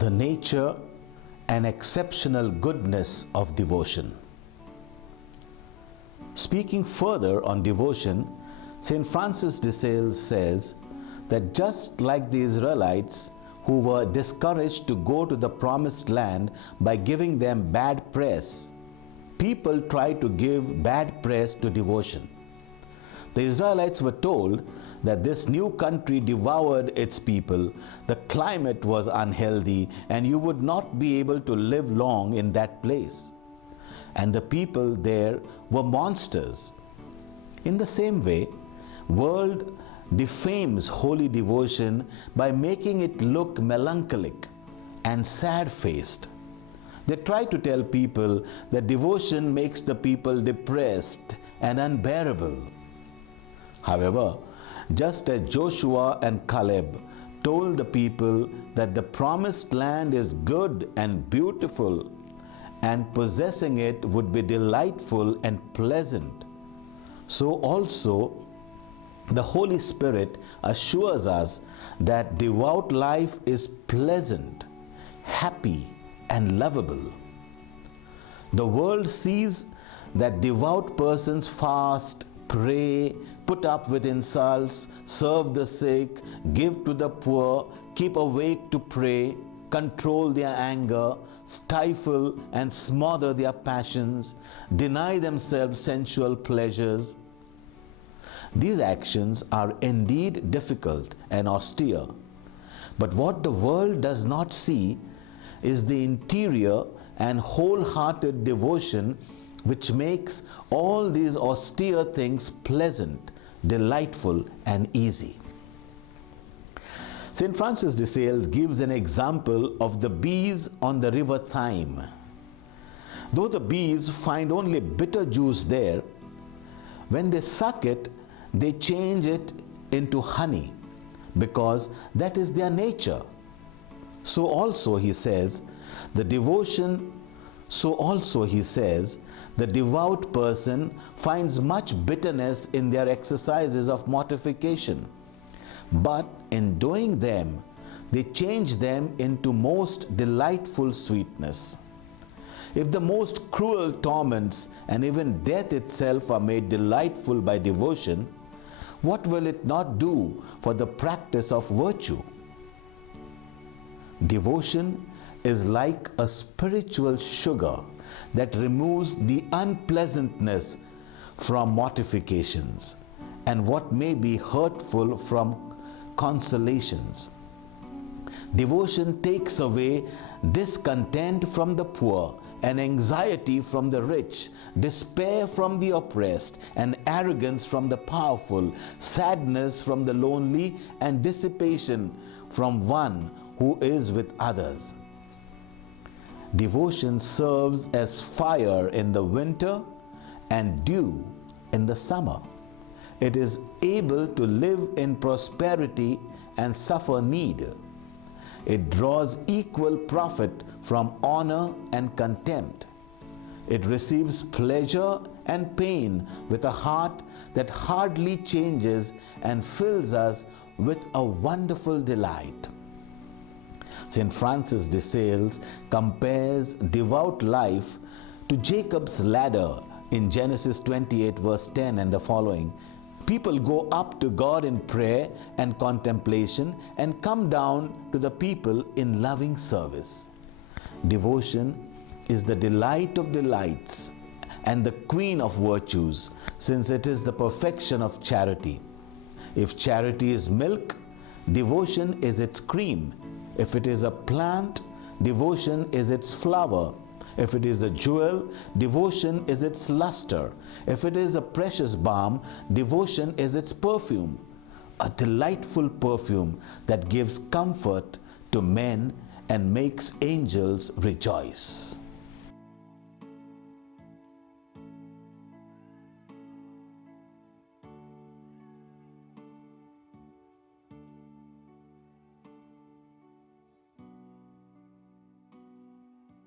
The nature and exceptional goodness of devotion. Speaking further on devotion, St. Francis de Sales says that just like the Israelites who were discouraged to go to the promised land by giving them bad press, people try to give bad press to devotion. The Israelites were told that this new country devoured its people, the climate was unhealthy, and you would not be able to live long in that place. And the people there were monsters. In the same way, world defames holy devotion by making it look melancholic and sad-faced. They try to tell people that devotion makes the people depressed and unbearable. However, just as Joshua and Caleb told the people that the promised land is good and beautiful, and possessing it would be delightful and pleasant, so also the Holy Spirit assures us that devout life is pleasant, happy, and lovable. The world sees that devout persons fast, pray, put up with insults, serve the sick, give to the poor, keep awake to pray, control their anger, stifle and smother their passions, deny themselves sensual pleasures. These actions are indeed difficult and austere, but what the world does not see is the interior and wholehearted devotion which makes all these austere things pleasant, delightful, and easy. St. Francis de Sales gives an example of the bees on the river Thyme. Though the bees find only bitter juice there, when they suck it, they change it into honey, because that is their nature. So also, he says, the devout person finds much bitterness in their exercises of mortification, but in doing them, they change them into most delightful sweetness. If the most cruel torments and even death itself are made delightful by devotion, what will it not do for the practice of virtue? Devotion is like a spiritual sugar that removes the unpleasantness from mortifications and what may be hurtful from consolations. Devotion takes away discontent from the poor and anxiety from the rich, despair from the oppressed, and arrogance from the powerful, sadness from the lonely, and dissipation from one who is with others. Devotion serves as fire in the winter and dew in the summer. It is able to live in prosperity and suffer need. It draws equal profit from honor and contempt. It receives pleasure and pain with a heart that hardly changes and fills us with a wonderful delight. St. Francis de Sales compares devout life to Jacob's ladder in Genesis 28 verse 10 and the following. People go up to God in prayer and contemplation and come down to the people in loving service. Devotion is the delight of delights and the queen of virtues, since it is the perfection of charity. If charity is milk, devotion is its cream. If it is a plant, devotion is its flower. If it is a jewel, devotion is its luster. If it is a precious balm, devotion is its perfume, a delightful perfume that gives comfort to men and makes angels rejoice.